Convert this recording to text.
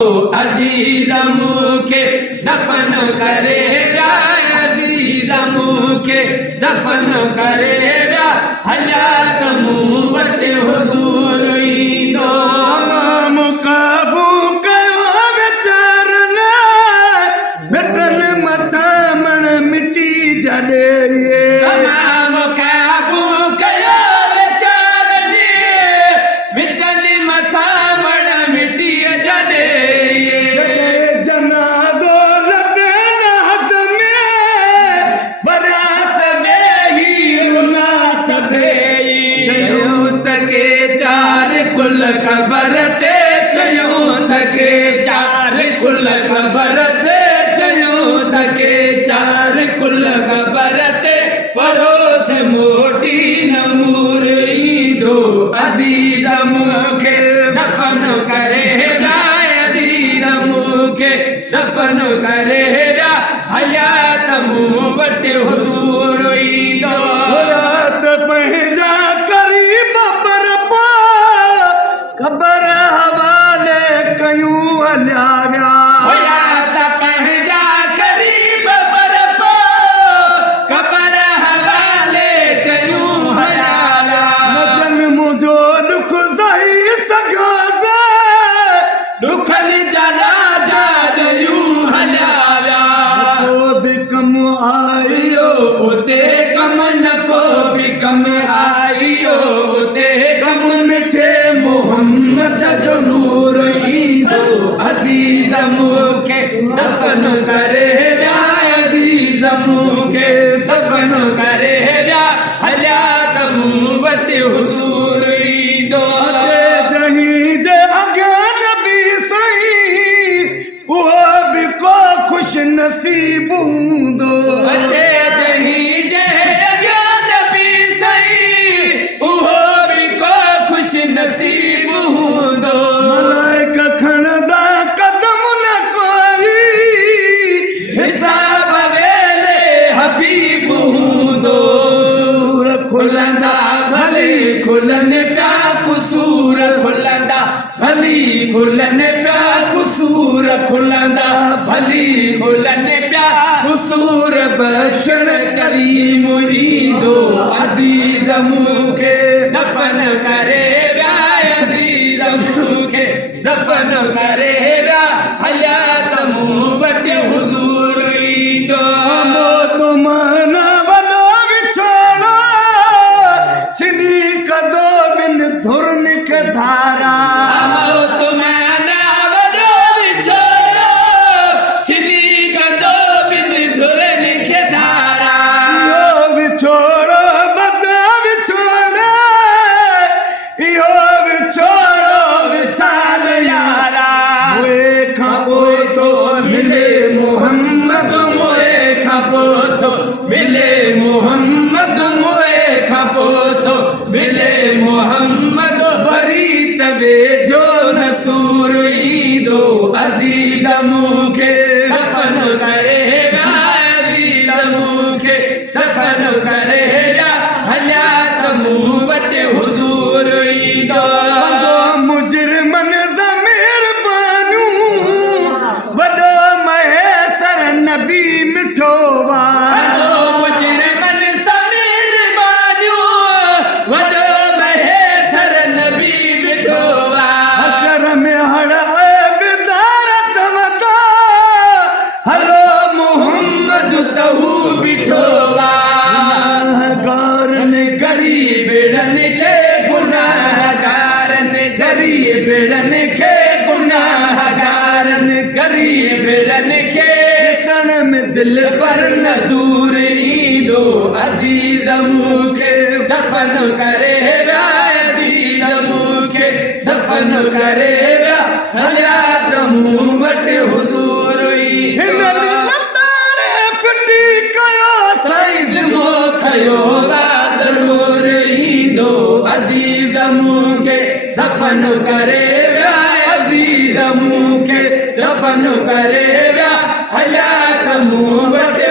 अज़ीज़ मूंखे दफ़न करे विया, अज़ीज़ मूंखे दफ़न करे विया, हलिया त मूं वटि हुज़ूर ईंदो। मुकाबू कयो वीचारनि मिटल मथां मण मिटी जॾे मुकाबू कयो वीचारनि मिटल मथां मण मिटी जॾे जनाज़ो लॻे हद में बरात में ही रुना सभेई चयूं त के चार कुल ख़बर ते चयूं त के चार कुल ख़बर ते चयूं त के चार कुल ख़बर ते पड़ोस मोटी नमूर ईंदो। अज़ीज़ मूंखे दफ़न करे विया, अज़ीज़ मूंखे दफ़न करे विया, हलिया त मूं वटि हुज़ूर ईंदो। त पंहिंजा क़रीब पर ख़बर हवाले कयूं हलिया विया हुया त पंहिंजा क़रीब पर ख़बर हवाले कयूं हलिया विया। मजन मुंहिंजो दुख सही सघियो ॾुखनि जा राजा ॾियूं हलिया विया। को बि कमु आयो उते कम न को बि कम आयो, उते कम मिठे मोहम्मद जो नूर ईंदो। अज़ीज़ मूंखे दफ़न करे विया, अज़ीज़ मूंखे दफ़न करे विया, हलिया त मूं वटि हुज़ूर ईंदो। जहीं जे अॻियां नबी सही उहो बि को ख़ुशि नसीब हूंदो अचे जहीं जे अॻियां नबी सही उहो बि को ख़ुशि नसीब हूंदो। मलाइक खणंदा कदम न कोई हिसाब वेले हबीब हूंदो। खुलंदा भली खुलनि पिया कुसूर, खुलंदा भली खुलनि पिया कुसूर, खुलंदा भली खुलनि पिया कुसूर, बख़्शण करीम ईंदो। अज़ीज़ मूंखे दफ़न करे विया, अज़ीज़ मूंखे दफ़न करे विया, हलिया त मूं वटि हुज़ूर ईंदो। तुमाना वॾो विछोड़ो छिनी कदो बिन धुरन खे धारा तुमाना वॾो विछोड़ो छिनी कदो बिन धुरन खे धारा। इहो विछोड़ो बदो विछोड़ो इहो विछोड़ो विसाल यारा। मुए खां पोइ थो मिले मोहम्मद, मुए खां पोइ थो मिले मोहम्मद, मुए खां पोइ थो मिले मोहम्मद, वरी त वेझो नसूर ईंदो। अज़ीज़ मूंखे दफ़न करे विया, अज़ीज़ मूंखे दफ़न करे विया, हलिया त मूं वटि हुज़ूर ईंदो। मुजरिमन ज़मीर बानू वॾो महेसर नबी मिठो मुजरिमन ज़मीर बानियूं वॾो महेसर नबी मिठो हशर में हड़ बेदार चवंदा हलो मोहम्मद त हू बीठो गुनाहगारनि गरीबड़नि खे गुनाहगारनि गरीबड़नि खे गुनाहगारनि गरीबड़नि खे ॾिसण में दिल पर न दूर ईंदो। अज़ीज़ मूंखे दफ़न करे विया, अज़ीज़ मूंखे दफ़न करे विया, हलिया त मूं वटि हुज़ूर हिननि लतारे फिटी कयो साईं मो खयो ज़रूर ईंदो। अज़ीज़ मूंखे दफ़न करे विया, अज़ीज़ मूंखे दफ़न करे विया, हलिया त मूं वटि